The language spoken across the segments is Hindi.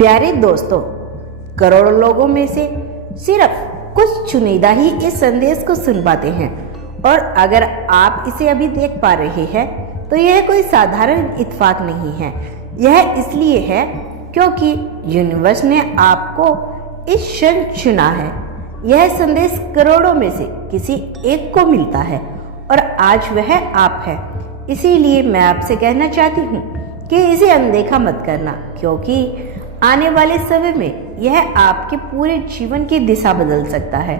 प्यारे दोस्तों, करोड़ों लोगों में से सिर्फ कुछ चुनिंदा ही इस संदेश को सुन पाते हैं। और अगर आप इसे अभी देख पा रहे हैं तो यह कोई साधारण इत्तेफाक नहीं है। यह इसलिए है क्योंकि यूनिवर्स ने आपको इस क्षण चुना है। यह संदेश करोड़ों में से किसी एक को मिलता है और आज वह आप है। इसीलिए मैं आपसे कहना चाहती हूँ कि इसे अनदेखा मत करना, क्योंकि आने वाले समय में यह आपके पूरे जीवन की दिशा बदल सकता है।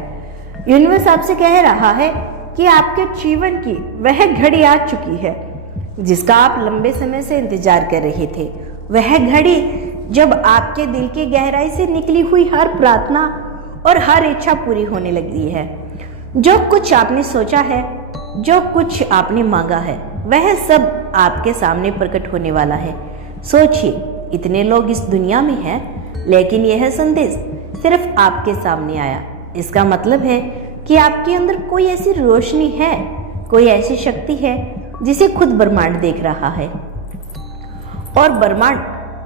यूनिवर्स आपसे कह रहा है कि आपके जीवन की वह घड़ी आ चुकी है जिसका आप लंबे समय से इंतजार कर रहे थे। वह घड़ी जब आपके दिल की गहराई से निकली हुई हर प्रार्थना और हर इच्छा पूरी होने लगी है। जो कुछ आपने सोचा है, जो कुछ आपने मांगा है, वह सब आपके सामने प्रकट होने वाला है। सोचिए, इतने लोग इस दुनिया में हैं, लेकिन यह संदेश सिर्फ आपके सामने आया। इसका मतलब है कि आपके अंदर कोई ऐसी रोशनी है, कोई ऐसी शक्ति है जिसे खुद ब्रह्मांड देख रहा है। और ब्रह्मांड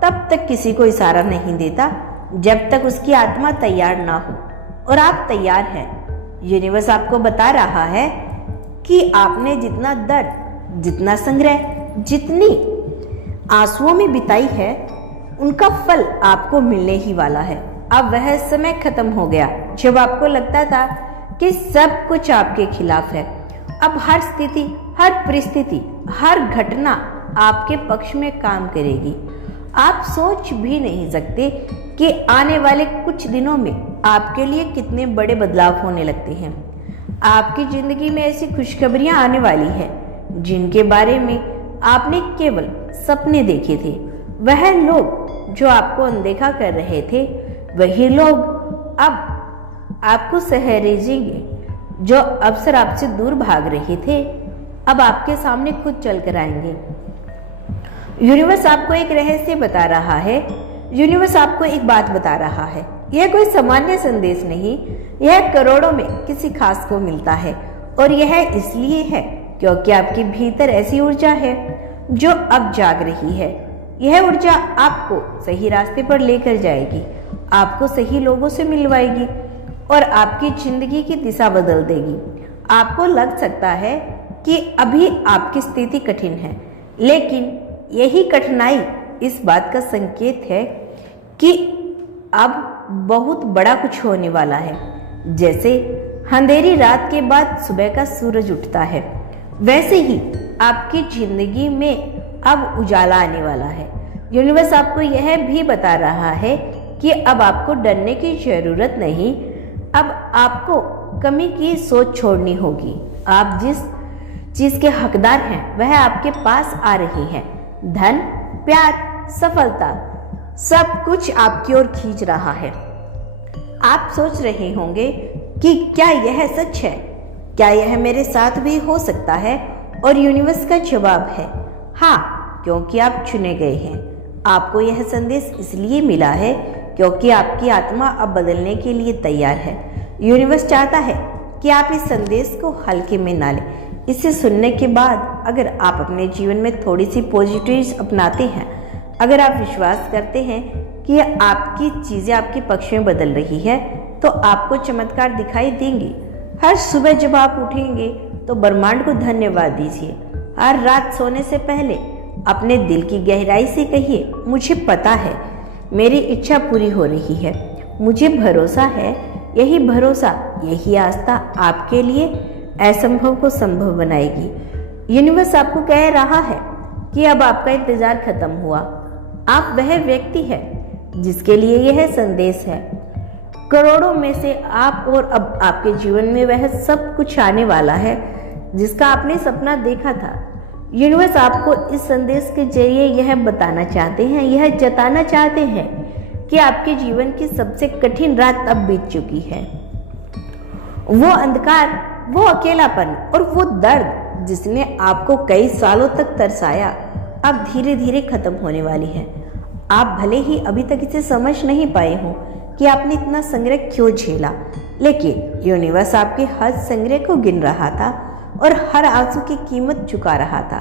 तब तक किसी को इशारा नहीं देता जब तक उसकी आत्मा तैयार ना हो, और आप तैयार हैं। यूनिवर्स आपको बता रहा है कि आपने जितना दर्द, जितना संग्रह, जितनी आंसुओं में बिताई है, उनका फल आपको मिलने ही वाला है। अब वह समय खत्म हो गया जब आपको लगता था कि सब कुछ आपके खिलाफ है। अब हर स्थिति, हर परिस्थिति, हर घटना आपके पक्ष में काम करेगी। आप सोच भी नहीं सकते कि आने वाले कुछ दिनों में आपके लिए कितने बड़े बदलाव होने लगते हैं। आपकी जिंदगी में ऐसी खुशखबरियां आने वाली है जिनके बारे में आपने केवल सपने देखे थे। वह लोग जो आपको अनदेखा कर रहे थे, वही लोग अब आपको सहेजेंगे। जो अवसर आपसे दूर भाग रहे थे, अब आपके सामने खुद चल कर आएंगे। यूनिवर्स आपको एक रहस्य बता रहा है। यूनिवर्स आपको एक बात बता रहा है। यह कोई सामान्य संदेश नहीं, यह करोड़ों में किसी खास को मिलता है। और यह इसलिए है क्योंकि आपके भीतर ऐसी ऊर्जा है जो अब जाग रही है। यह ऊर्जा आपको सही रास्ते पर लेकर जाएगी, आपको सही लोगों से मिलवाएगी और आपकी जिंदगी की दिशा बदल देगी। आपको लग सकता है कि अभी आपकी स्थिति कठिन है, लेकिन यही कठिनाई इस बात का संकेत है कि अब बहुत बड़ा कुछ होने वाला है। जैसे अंधेरी रात के बाद सुबह का सूरज उठता है, वैसे ही आपकी जिंदगी में अब उजाला आने वाला है। यूनिवर्स आपको यह भी बता रहा है कि अब आपको डरने की जरूरत नहीं। अब आपको कमी की सोच छोड़नी होगी। आप जिस चीज के हकदार हैं वह आपके पास आ रही है। धन, प्यार, सफलता, सब कुछ आपकी ओर खींच रहा है। आप सोच रहे होंगे कि क्या यह सच है? क्या यह मेरे साथ भी हो सकता है? और यूनिवर्स का जवाब है हाँ, क्योंकि आप चुने गए हैं। आपको यह संदेश इसलिए मिला है क्योंकि आपकी आत्मा अब बदलने के लिए तैयार है। यूनिवर्स चाहता है कि आप इस संदेश को हल्के में ना लें। इसे सुनने के बाद अगर आप अपने जीवन में थोड़ी सी पॉजिटिव अपनाते हैं, अगर आप विश्वास करते हैं कि आपकी चीज़ें आपके पक्ष में बदल रही है, तो आपको चमत्कार दिखाई देंगे। हर सुबह जब आप उठेंगे तो ब्रह्मांड को धन्यवाद दीजिए। हर रात सोने से पहले अपने दिल की गहराई से कहिए, मुझे पता है मेरी इच्छा पूरी हो रही है, मुझे भरोसा है। यही भरोसा, यही आस्था आपके लिए असंभव को संभव बनाएगी। यूनिवर्स आपको कह रहा है कि अब आपका इंतजार खत्म हुआ। आप वह व्यक्ति हैं जिसके लिए यह संदेश है। करोड़ों में से आप, और अब आपके जीवन में वह सब कुछ आने वाला है जिसका आपने सपना देखा था। यूनिवर्स आपको इस संदेश के जरिए यह बताना चाहते हैं, यह जताना चाहते हैं कि आपके जीवन की सबसे कठिन रात अब बीत चुकी है। वो अंधकार, वो अकेलापन और वो दर्द जिसने आपको कई सालों तक तरसाया, अब धीरे धीरे खत्म होने वाली है। आप भले ही अभी तक इसे समझ नहीं पाए हो कि आपने इतना संग्रह क्यों झेला, लेकिन यूनिवर्स आपके हर संग्रह को गिन रहा था और हर आंसू की कीमत चुका रहा था।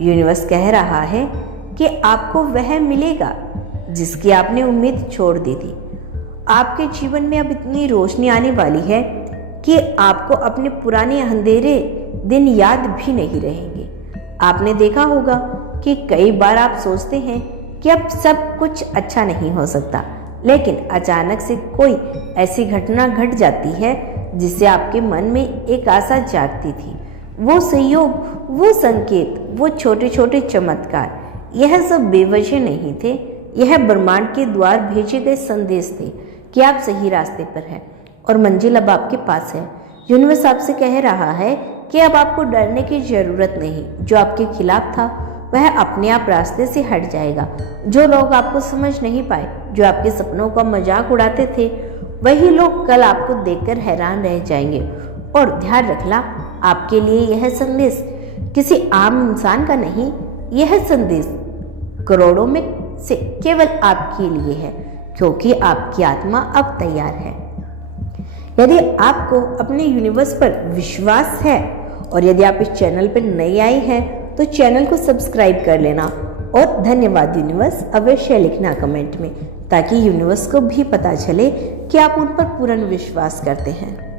यूनिवर्स कह रहा है कि आपको वह मिलेगा जिसकी आपने उम्मीद छोड़ दी थी। आपके जीवन में अब इतनी रोशनी आने वाली है कि आपको अपने पुराने अंधेरे दिन याद भी नहीं रहेंगे। आपने देखा होगा कि कई बार आप सोचते हैं कि अब सब कुछ अच्छा नहीं हो सकता, लेकिन अचानक से कोई ऐसी घटना घट जाती है जिससे आपके मन में एक आशा जागती थी। वो संयोग, वो संकेत, वो छोटे छोटे चमत्कार, यह सब बेवजह नहीं थे। यह ब्रह्मांड के द्वार भेजे गए संदेश थे कि आप सही रास्ते पर हैं और मंजिल अब आपके पास है। यूनिवर्स आपसे कह रहा है कि अब आपको डरने की जरूरत नहीं। जो आपके खिलाफ था वह अपने आप रास्ते से हट जाएगा। जो लोग आपको समझ नहीं पाए, जो आपके सपनों का मजाक उड़ाते थे, वही लोग कल आपको देखकर हैरान रह जाएंगे। और ध्यान रखना, आपके लिए यह संदेश किसी आम इंसान का नहीं, यह संदेश करोड़ों में से केवल आपके लिए है, क्योंकि आपकी आत्मा अब तैयार है। यदि आपको अपने यूनिवर्स पर विश्वास है और यदि आप इस चैनल पर नए आए हैं तो चैनल को सब्सक्राइब कर लेना और धन्यवाद यूनिवर्स अवश्य लिखना कमेंट में, ताकि यूनिवर्स को भी पता चले कि आप उन पर पूर्ण विश्वास करते हैं।